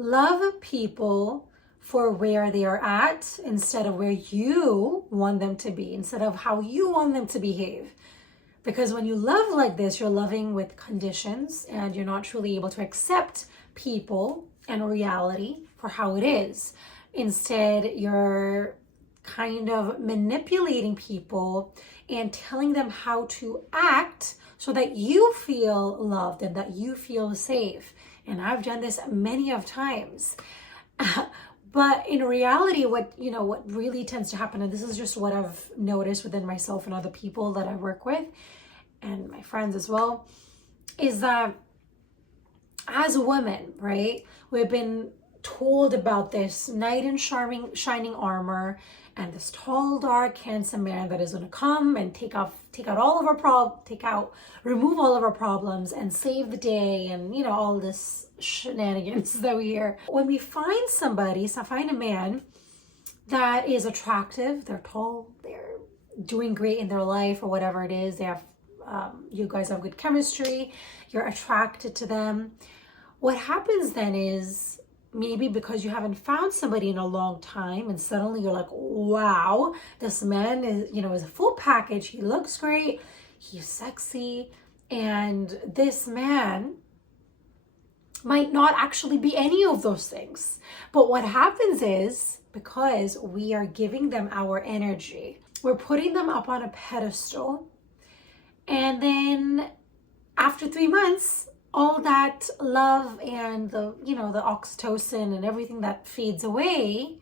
Love people for where they are at instead of where you want them to be, instead of how you want them to behave. Because when you love like this, you're loving with conditions and you're not truly able to accept people and reality for how it is. Instead, you're kind of manipulating people and telling them how to act so that you feel loved and that you feel safe. And I've done this many of times. But in reality, what really tends to happen, and this is just what I've noticed within myself and other people that I work with, and my friends as well, is that as women, right, we've been told about this knight in shining armor and this tall, dark, handsome man that is going to come and remove all of our problems and save the day, and all this shenanigans that we hear. When we find find a man that is attractive, they're tall, they're doing great in their life or whatever it is, they have, you guys have good chemistry, you're attracted to them. What happens then is, maybe because you haven't found somebody in a long time and suddenly you're like, wow, this man is a full package. He looks great. He's sexy. And this man might not actually be any of those things. But what happens is, because we are giving them our energy, we're putting them up on a pedestal. And then after 3 months, all that love and the oxytocin and everything that fades away,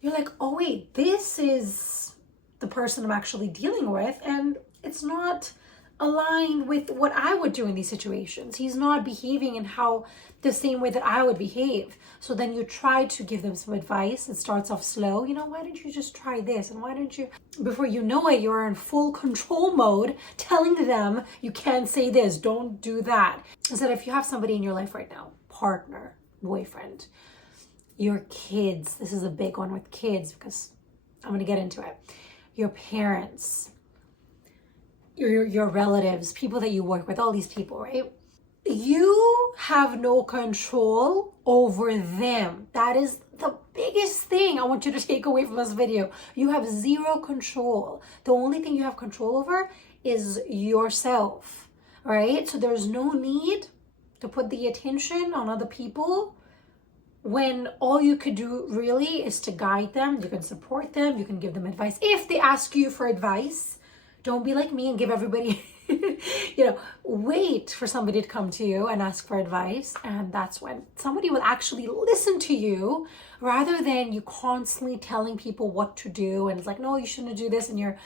you're like, oh wait, this is the person I'm actually dealing with, and it's not aligned with what I would do in these situations. He's not behaving in the same way that I would behave. So then you try to give them some advice. It starts off slow. Why don't you just try this? And why don't you, before you know it, you're in full control mode, telling them you can't say this, don't do that. Instead, if you have somebody in your life right now, partner, boyfriend, your kids, this is a big one with kids because I'm going to get into it, your parents, your relatives, people that you work with, all these people, right? You have no control over them. That is the biggest thing I want you to take away from this video. You have zero control. The only thing you have control over is yourself, right? So there's no need to put the attention on other people when all you could do really is to guide them. You can support them. You can give them advice. If they ask you for advice, don't be like me and give everybody, wait for somebody to come to you and ask for advice. And that's when somebody will actually listen to you, rather than you constantly telling people what to do. And it's like, no, you shouldn't do this. And you're,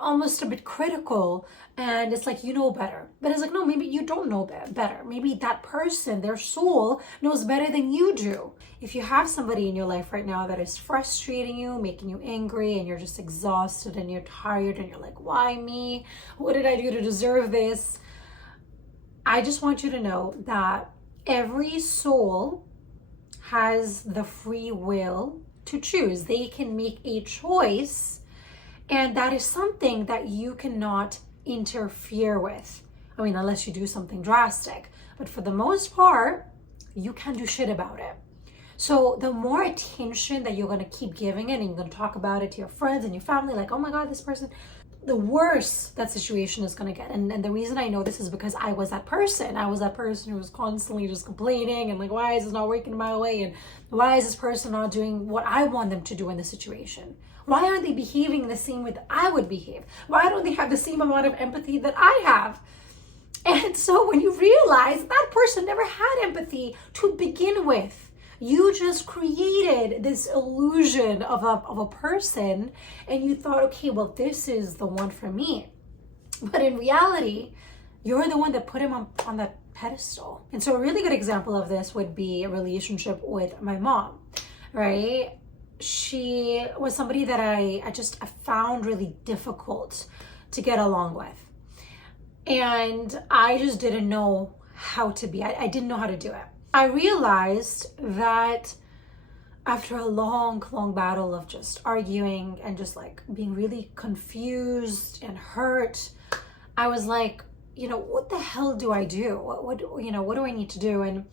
almost a bit critical. And it's like, you know better. But it's like, no, maybe you don't know better. Maybe that person, their soul, knows better than you do. If you have somebody in your life right now that is frustrating you, making you angry, and you're just exhausted and you're tired and you're like, why me? What did I do to deserve this? I just want you to know that every soul has the free will to choose. They can make a choice, and that is something that you cannot interfere with. I mean, unless you do something drastic. But for the most part, you can't do shit about it. So the more attention that you're going to keep giving it, and you're going to talk about it to your friends and your family, like, oh my God, this person, the worse that situation is going to get. And the reason I know this is because I was that person. I was that person who was constantly just complaining and like, why is this not working my way? And why is this person not doing what I want them to do in the situation? Why aren't they behaving the same way that I would behave? Why don't they have the same amount of empathy that I have? And so when you realize that person never had empathy to begin with, you just created this illusion of a person, and you thought, okay, well, this is the one for me. But in reality, you're the one that put him on that pedestal. And so a really good example of this would be a relationship with my mom, right? She was somebody that I found really difficult to get along with. And I just didn't know how to be. I didn't know how to do it. I realized that after a long battle of just arguing and just like being really confused and hurt, I was like, what the hell do I do? What do I need to do? And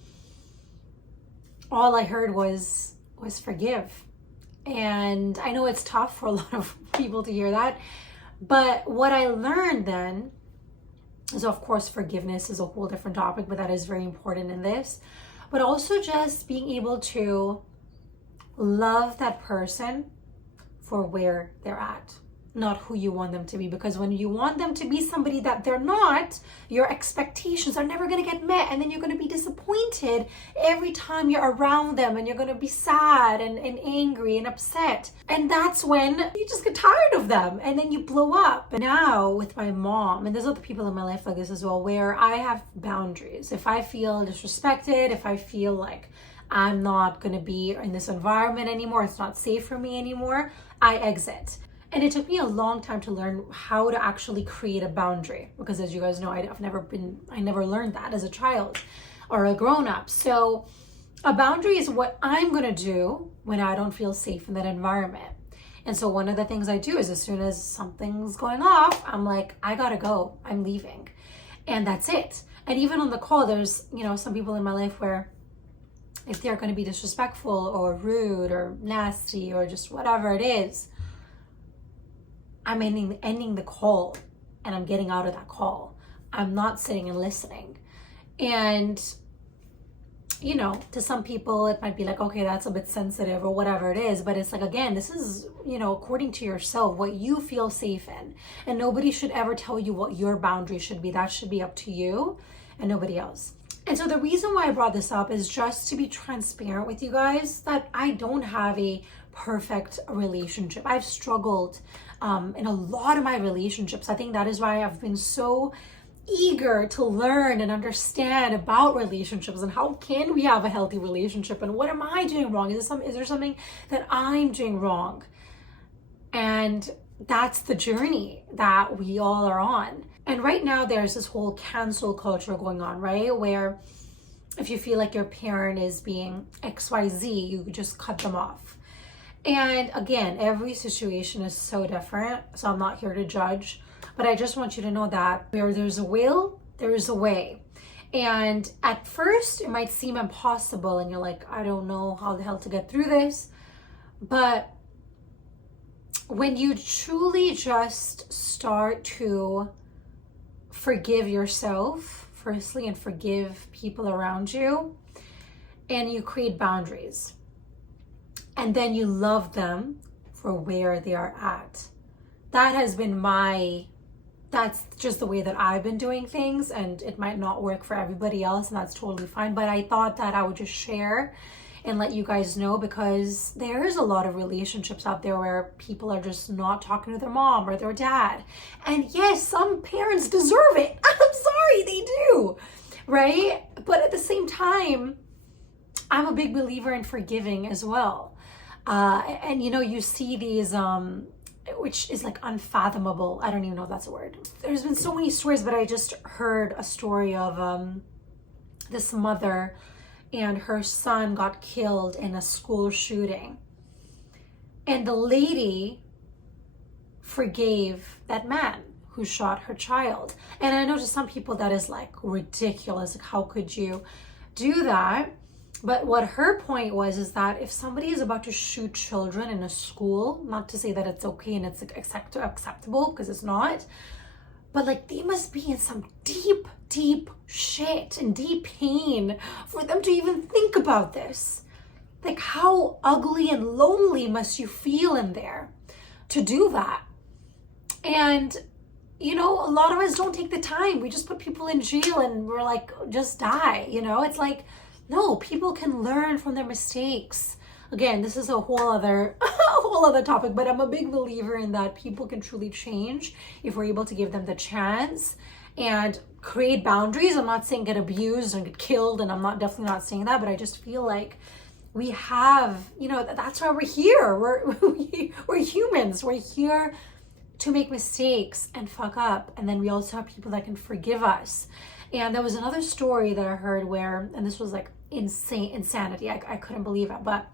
all I heard was forgive. And I know it's tough for a lot of people to hear that, but what I learned then is, of course, forgiveness is a whole different topic, but that is very important in this. But also just being able to love that person for where they're at, not who you want them to be. Because when you want them to be somebody that they're not, your expectations are never going to get met, and then you're going to be disappointed every time you're around them, and you're going to be sad and angry and upset, and that's when you just get tired of them, and then you blow up. And now with my mom, and there's other people in my life like this as well, where I have boundaries. If I feel disrespected, if I feel like I'm not going to be in this environment anymore, it's not safe for me anymore, I exit. And it took me a long time to learn how to actually create a boundary, because as you guys know, I never learned that as a child or a grown up. So a boundary is what I'm going to do when I don't feel safe in that environment. And so one of the things I do is, as soon as something's going off, I'm like, I gotta go, I'm leaving. And that's it. And even on the call, there's, some people in my life where if they're going to be disrespectful or rude or nasty or just whatever it is, I'm ending the call, and I'm getting out of that call. I'm not sitting and listening. And, to some people, it might be like, okay, that's a bit sensitive or whatever it is. But it's like, again, this is, according to yourself, what you feel safe in. And nobody should ever tell you what your boundary should be. That should be up to you and nobody else. And so the reason why I brought this up is just to be transparent with you guys that I don't have a perfect relationship. I've struggled in a lot of my relationships. I think that is why I've been so eager to learn and understand about relationships and how can we have a healthy relationship, and what am I doing wrong? Is there something that I'm doing wrong? And that's the journey that we all are on. And right now there's this whole cancel culture going on, right? Where if you feel like your parent is being XYZ, you just cut them off. And again, every situation is so different, so I'm not here to judge, but I just want you to know that where there's a will, there is a way. And at first it might seem impossible, and you're like, I don't know how the hell to get through this. But when you truly just start to forgive yourself, firstly, and forgive people around you, and you create boundaries, and then you love them for where they are at. That's just the way that I've been doing things, and it might not work for everybody else, and that's totally fine. But I thought that I would just share and let you guys know, because there is a lot of relationships out there where people are just not talking to their mom or their dad. And yes, some parents deserve it. I'm sorry, they do, right? But at the same time, I'm a big believer in forgiving as well. And you see these, which is like unfathomable. I don't even know if that's a word. There's been so many stories, but I just heard a story of this mother and her son got killed in a school shooting. And the lady forgave that man who shot her child. And I know to some people that is like ridiculous. Like, how could you do that? But what her point was is that if somebody is about to shoot children in a school, not to say that it's okay and it's acceptable, because it's not, but like they must be in some deep shit and deep pain for them to even think about this. Like, how ugly and lonely must you feel in there to do that? And a lot of us don't take the time. We just put people in jail and we're like, just die. It's like, no, people can learn from their mistakes. Again, this is a whole other topic, but I'm a big believer in that people can truly change if we're able to give them the chance and create boundaries. I'm not saying get abused and get killed, and I'm definitely not saying that, but I just feel like we have, that's why we're here. We're humans. We're here to make mistakes and fuck up, and then we also have people that can forgive us. And there was another story that I heard where, and this was like insanity. I couldn't believe it, but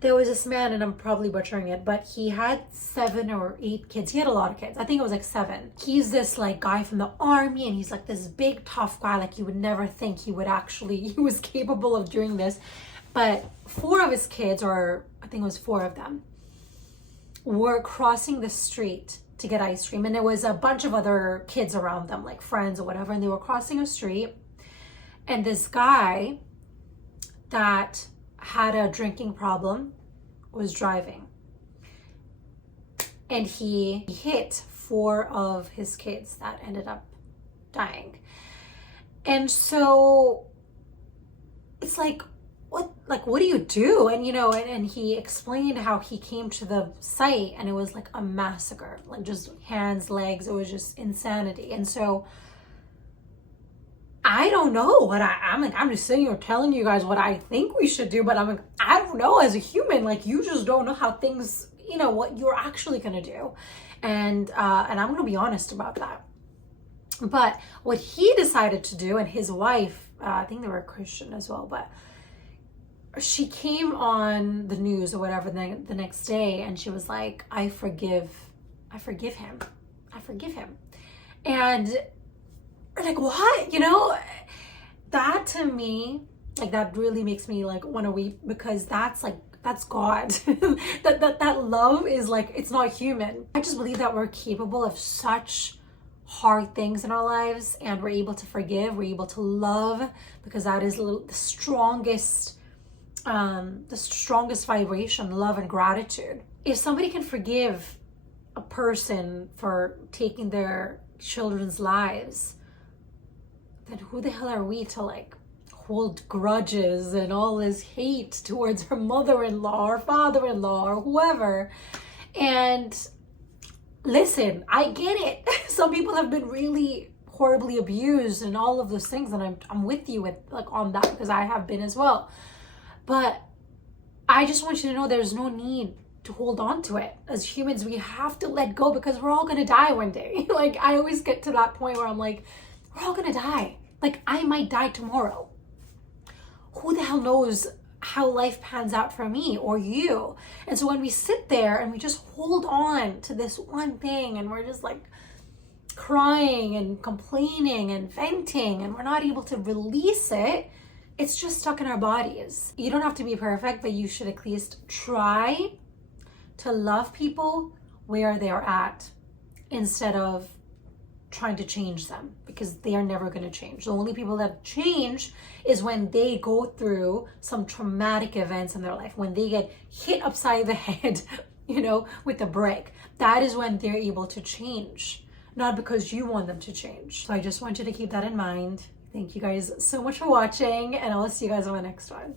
there was this man, and I'm probably butchering it, but he had 7 or 8 kids. He had a lot of kids. I think it was like 7. He's this like guy from the army, and he's like this big tough guy. Like you would never think he was capable of doing this. But 4 of his kids, or I think it was 4 of them, were crossing the street to get ice cream. And there was a bunch of other kids around them, like friends or whatever. And they were crossing a street. And this guy that had a drinking problem was driving. And he hit 4 of his kids that ended up dying. And so it's like, what do you do? And and he explained how he came to the site and it was like a massacre, like just hands, legs, it was just insanity. And so I don't know what I'm just sitting here telling you guys what I think we should do, but I'm like, I don't know, as a human, like, you just don't know how things, what you're actually gonna do. And I'm gonna be honest about that. But what he decided to do, and his wife, I think they were Christian as well, but she came on the news or whatever the next day, and she was like, I forgive him. And we're like, what? That to me, like, that really makes me like want to weep, because that's God. that love is like, it's not human. I just believe that we're capable of such hard things in our lives, and we're able to forgive, we're able to love, because that is the strongest vibration, love and gratitude. If somebody can forgive a person for taking their children's lives, then who the hell are we to like hold grudges and all this hate towards her mother-in-law or father-in-law or whoever? And listen, I get it. Some people have been really horribly abused and all of those things, and I'm with you on that, because I have been as well. But I just want you to know there's no need to hold on to it. As humans, we have to let go, because we're all gonna die one day. Like, I always get to that point where I'm like, we're all gonna die. Like, I might die tomorrow. Who the hell knows how life pans out for me or you? And so when we sit there and we just hold on to this one thing, and we're just like crying and complaining and venting, and we're not able to release it, it's just stuck in our bodies. You don't have to be perfect, but you should at least try to love people where they are at, instead of trying to change them, because they are never going to change. The only people that change is when they go through some traumatic events in their life, when they get hit upside the head, with a brick. That is when they're able to change, not because you want them to change. So I just want you to keep that in mind. Thank you guys so much for watching, and I'll see you guys on the next one.